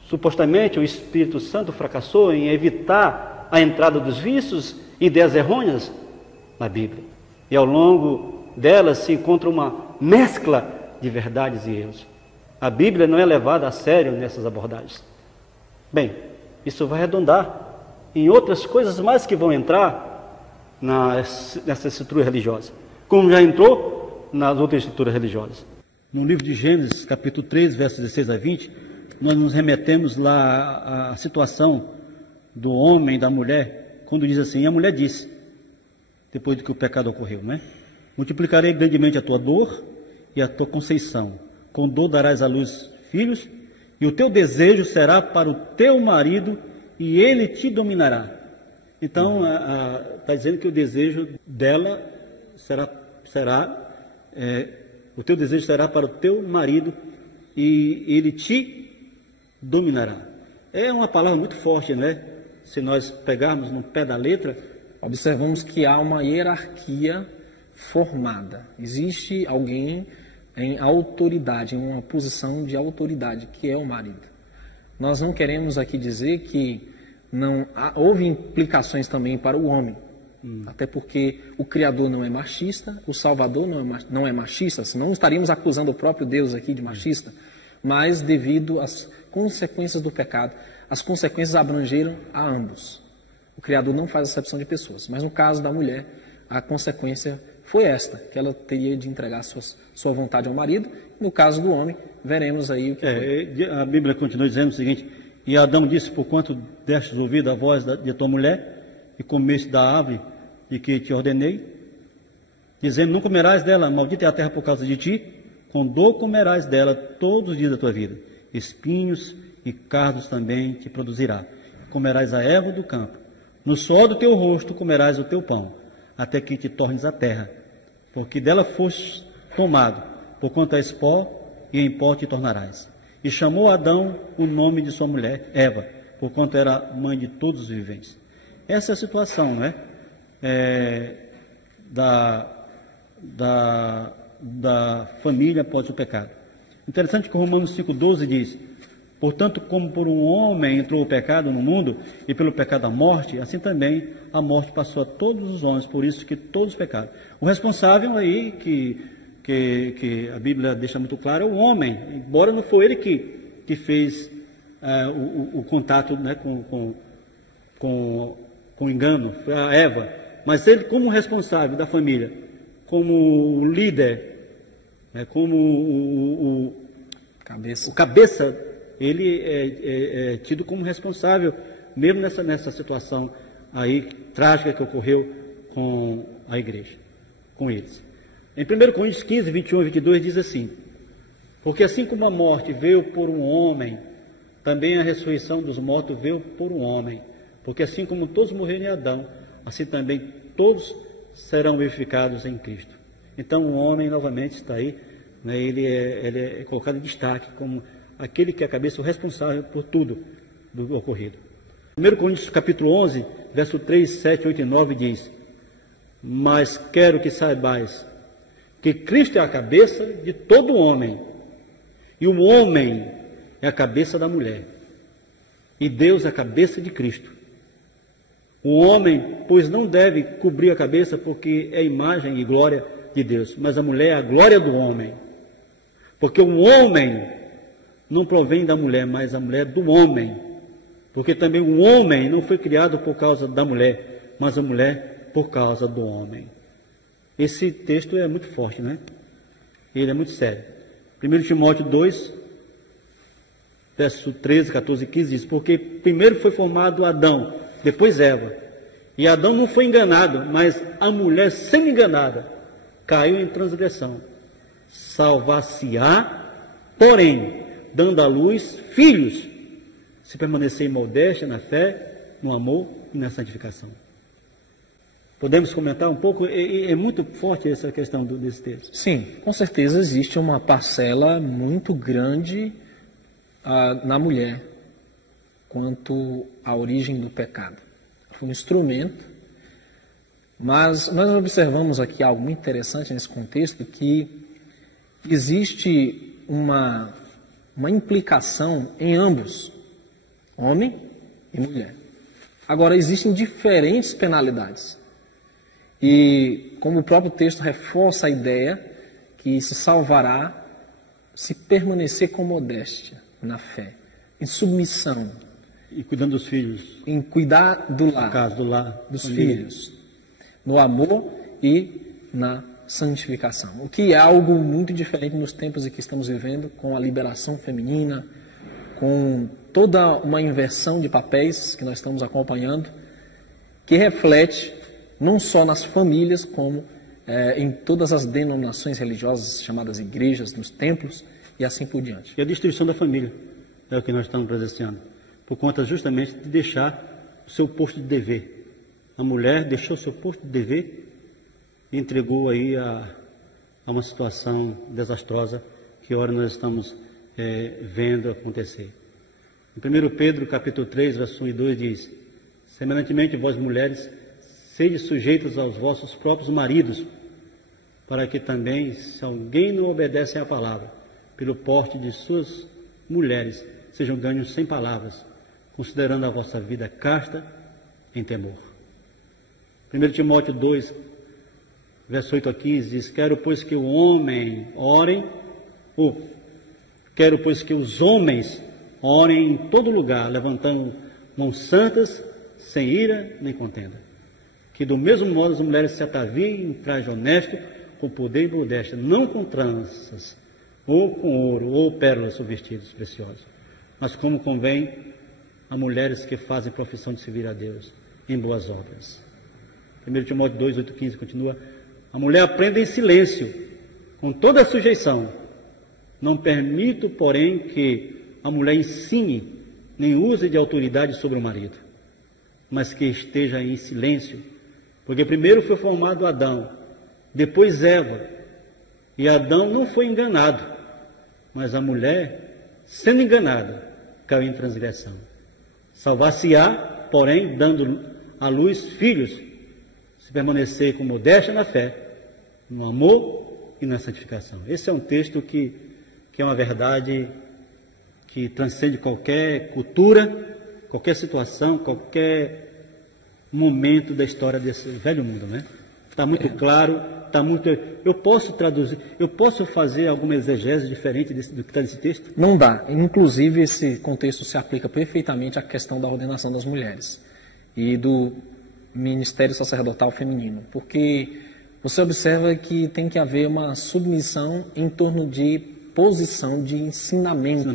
Supostamente, o Espírito Santo fracassou em evitar a entrada dos vícios e ideias errôneas na Bíblia. E ao longo delas se encontra uma mescla de verdades e erros. A Bíblia não é levada a sério nessas abordagens. Bem, isso vai redundar em outras coisas mais que vão entrar nessa estrutura religiosa, como já entrou nas outras estruturas religiosas. No livro de Gênesis, capítulo 3, versos 16 a 20, nós nos remetemos lá à situação do homem e da mulher, quando diz assim, e a mulher disse, depois de que o pecado ocorreu, né? Multiplicarei grandemente a tua dor e a tua conceição. Com dor darás à luz filhos, e o teu desejo será para o teu marido, e ele te dominará. Então, está dizendo que o desejo dela o teu desejo será para o teu marido, e ele te dominará. É uma palavra muito forte, né? Se nós pegarmos no pé da letra, observamos que há uma hierarquia formada. Existe alguém em autoridade, em uma posição de autoridade, que é o marido. Nós não queremos aqui dizer que houve implicações também para o homem, até porque o Criador não é machista, o Salvador não é machista, senão estaríamos acusando o próprio Deus aqui de machista, mas devido às consequências do pecado, as consequências abrangeram a ambos. O Criador não faz acepção de pessoas, mas no caso da mulher, a consequência foi esta, que ela teria de entregar sua vontade ao marido. No caso do homem, veremos aí o que foi. A Bíblia continua dizendo o seguinte: e Adão disse, porquanto destes ouvido a voz de tua mulher, e comeste da árvore de que te ordenei, dizendo, não comerás dela, maldita é a terra por causa de ti, com dor comerás dela todos os dias da tua vida, espinhos e cardos também te produzirá, comerás a erva do campo, no suor do teu rosto comerás o teu pão, até que te tornes a terra, porque dela foste tomado, porquanto és pó, e em pó te tornarás. E chamou Adão o nome de sua mulher, Eva, porquanto era mãe de todos os viventes. Essa é a situação, né? Da família após o pecado. Interessante que Romanos 5,12 diz, portanto, como por um homem entrou o pecado no mundo, e pelo pecado a morte, assim também a morte passou a todos os homens, por isso que todos pecaram. O responsável aí, que a Bíblia deixa muito claro, é o homem, embora não foi ele que fez o contato, né, com engano, foi a Eva, mas ele como responsável da família, como o líder, né, como o cabeça, ele é tido como responsável, mesmo nessa situação aí trágica que ocorreu com a igreja, com eles. Em 1 Coríntios 15, 21 e 22 diz assim, porque assim como a morte veio por um homem, também a ressurreição dos mortos veio por um homem, porque assim como todos morreram em Adão, assim também todos serão vivificados em Cristo. Então o homem novamente está aí, né, ele é colocado em destaque como aquele que é a cabeça, o responsável por tudo do ocorrido. 1 Coríntios capítulo 11, verso 3, 7, 8 e 9 diz, mas quero que saibais que Cristo é a cabeça de todo homem, e o homem é a cabeça da mulher, e Deus é a cabeça de Cristo. O homem, pois não deve cobrir a cabeça, porque é imagem e glória de Deus, mas a mulher é a glória do homem, porque o homem não provém da mulher, mas a mulher do homem, porque também o homem não foi criado por causa da mulher, mas a mulher por causa do homem. Esse texto é muito forte, né? Ele é muito sério. 1 Timóteo 2, verso 13, 14 e 15 diz, porque primeiro foi formado Adão, depois Eva, e Adão não foi enganado, mas a mulher sendo enganada, caiu em transgressão. Salvar-se-á, porém, dando à luz filhos, se permanecer em modéstia, na fé, no amor e na santificação. Podemos comentar um pouco? É muito forte essa questão desse texto. Sim, com certeza existe uma parcela muito grande na mulher quanto à origem do pecado. Foi um instrumento, mas nós observamos aqui algo muito interessante nesse contexto, que existe uma implicação em ambos, homem e mulher. Agora, existem diferentes penalidades. E, como o próprio texto reforça a ideia, que se salvará se permanecer com modéstia na fé, em submissão. E cuidando dos filhos. Em cuidar do lar, caso, do lar dos filhos. No amor e na santificação. O que é algo muito diferente nos tempos em que estamos vivendo, com a liberação feminina, com toda uma inversão de papéis que nós estamos acompanhando, que reflete não só nas famílias, como em todas as denominações religiosas, chamadas igrejas, nos templos e assim por diante. E a destruição da família é o que nós estamos presenciando, por conta justamente de deixar o seu posto de dever. A mulher deixou o seu posto de dever e entregou aí a uma situação desastrosa que ora nós estamos vendo acontecer. Em 1 Pedro capítulo 3, verso 1 e 2 diz, semelhantemente vós mulheres, sede sujeitas aos vossos próprios maridos, para que também, se alguém não obedece à palavra, pelo porte de suas mulheres, sejam ganhos sem palavras, considerando a vossa vida casta em temor. 1 Timóteo 2, verso 8 a 15 diz, quero pois que o homem orem, quero pois que os homens Orem em todo lugar, levantando mãos santas, sem ira nem contenda. Que do mesmo modo as mulheres se ataviem em traje honesto, com poder e modéstia, não com tranças, ou com ouro, ou pérolas ou vestidos preciosos, mas como convém a mulheres que fazem profissão de servir a Deus em boas obras. 1 Timóteo 2, 8, 15 continua: a mulher aprenda em silêncio, com toda a sujeição. Não permito, porém, que a mulher ensine, nem use de autoridade sobre o marido, mas que esteja em silêncio, porque primeiro foi formado Adão, depois Eva, e Adão não foi enganado, mas a mulher, sendo enganada, caiu em transgressão. Salvar-se-á, porém, dando à luz filhos, se permanecer com modéstia na fé, no amor e na santificação. Esse é um texto que é uma verdade que transcende qualquer cultura, qualquer situação, qualquer momento da história desse velho mundo, né? Está muito claro, está muito... Eu posso traduzir, eu posso fazer alguma exegese diferente do que está nesse texto? Não dá. Inclusive, esse contexto se aplica perfeitamente à questão da ordenação das mulheres e do ministério sacerdotal feminino, porque você observa que tem que haver uma submissão em torno de posição de ensinamento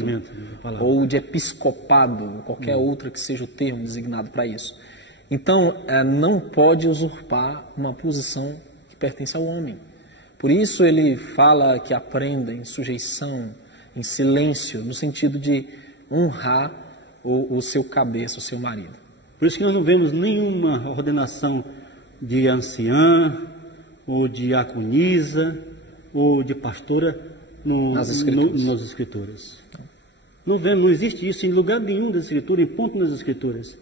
ou de episcopado, qualquer outra que seja o termo designado para isso. Então, não pode usurpar uma posição que pertence ao homem. Por isso ele fala que aprenda em sujeição, em silêncio, no sentido de honrar o seu cabeça, o seu marido. Por isso que nós não vemos nenhuma ordenação de anciã, ou de diaconisa, ou de pastora nas Escrituras. Não vemos, não existe isso em lugar nenhum das Escrituras, em ponto nas Escrituras.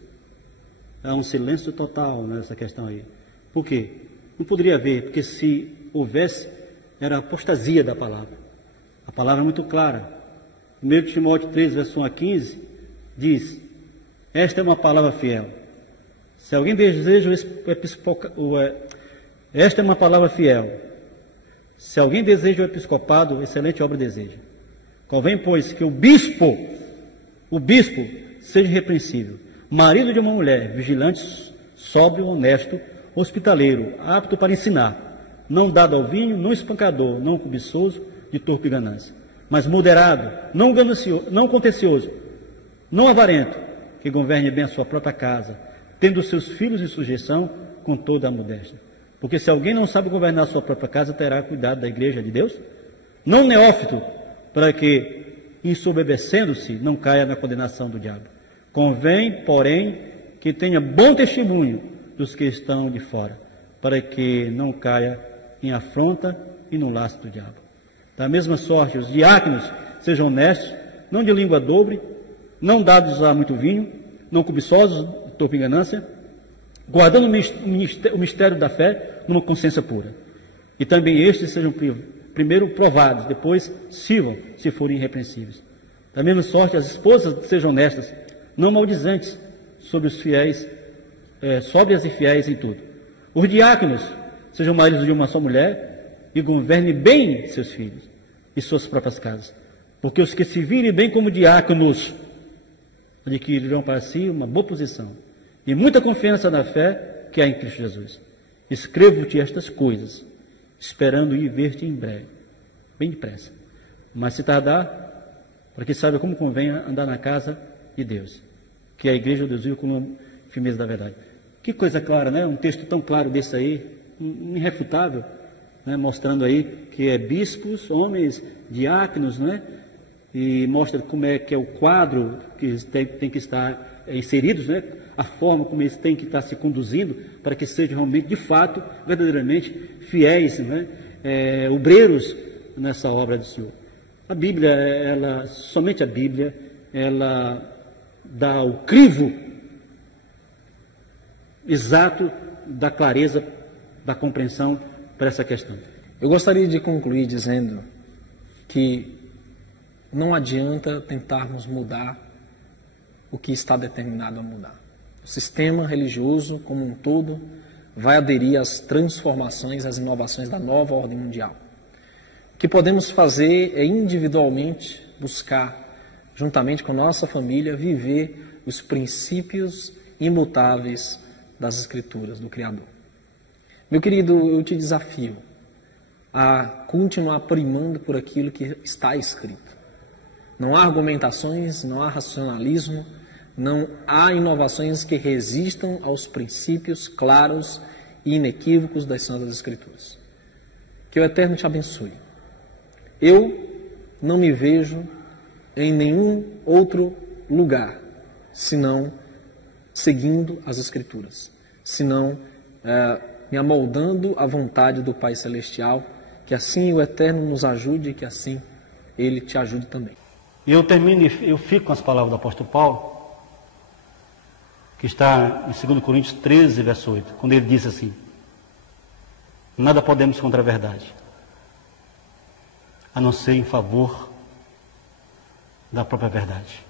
Há um silêncio total nessa questão aí. Por quê? Não poderia haver, porque se houvesse, era a apostasia da palavra. A palavra é muito clara. 1 Timóteo 3, verso 1 a 15, diz: esta é uma palavra fiel. Se alguém deseja esta é uma palavra fiel. Se alguém deseja o episcopado, excelente obra deseja. Convém, pois, que o bispo seja irrepreensível, marido de uma mulher, vigilante, sóbrio, honesto, hospitaleiro, apto para ensinar, não dado ao vinho, não espancador, não cobiçoso, de torpe ganância, mas moderado, não ganancioso, não contencioso, não avarento, que governe bem a sua própria casa, tendo seus filhos em sujeição com toda a modéstia. Porque se alguém não sabe governar a sua própria casa, terá cuidado da igreja de Deus, não neófito, para que, ensoberbecendo-se, não caia na condenação do diabo. Convém, porém, que tenha bom testemunho dos que estão de fora, para que não caia em afronta e no laço do diabo. Da mesma sorte, os diáconos sejam honestos, não de língua dobre, não dados a muito vinho, não cobiçosos, de torpe ganância, guardando o mistério da fé numa consciência pura. E também estes sejam primeiro provados, depois sirvam, se forem irrepreensíveis. Da mesma sorte, as esposas sejam honestas, não maldizentes, sobre os fiéis, sóbrias e fiéis em tudo. Os diáconos sejam maridos de uma só mulher e governem bem seus filhos e suas próprias casas. Porque os que se virem bem como diáconos adquirirão para si uma boa posição e muita confiança na fé que há em Cristo Jesus. Escrevo-te estas coisas, esperando ir ver-te em breve, bem depressa. Mas se tardar, para que saiba como convém andar na casa de Deus, que é a igreja de Deus vive com a firmeza da verdade. Que coisa clara, né? Um texto tão claro desse aí, irrefutável, né? Mostrando aí que é bispos, homens, diáconos, né? E mostra como é que é o quadro que tem que estar inseridos, né? A forma como eles têm que estar se conduzindo para que sejam realmente, de fato, verdadeiramente fiéis, né? Obreiros nessa obra do Senhor. A Bíblia, somente a Bíblia, ela dá o crivo exato da clareza, da compreensão para essa questão. Eu gostaria de concluir dizendo que não adianta tentarmos mudar o que está determinado a mudar. O sistema religioso, como um todo, vai aderir às transformações, às inovações da nova ordem mundial. O que podemos fazer é individualmente buscar juntamente com a nossa família, viver os princípios imutáveis das Escrituras, do Criador. Meu querido, eu te desafio a continuar primando por aquilo que está escrito. Não há argumentações, não há racionalismo, não há inovações que resistam aos princípios claros e inequívocos das Santas Escrituras. Que o Eterno te abençoe. Eu não me vejo em nenhum outro lugar, senão seguindo as Escrituras, senão me amoldando à vontade do Pai Celestial, que assim o Eterno nos ajude e que assim Ele te ajude também. E eu fico com as palavras do apóstolo Paulo, que está em 2 Coríntios 13, verso 8, quando ele diz assim: nada podemos contra a verdade, a não ser em favor da própria verdade.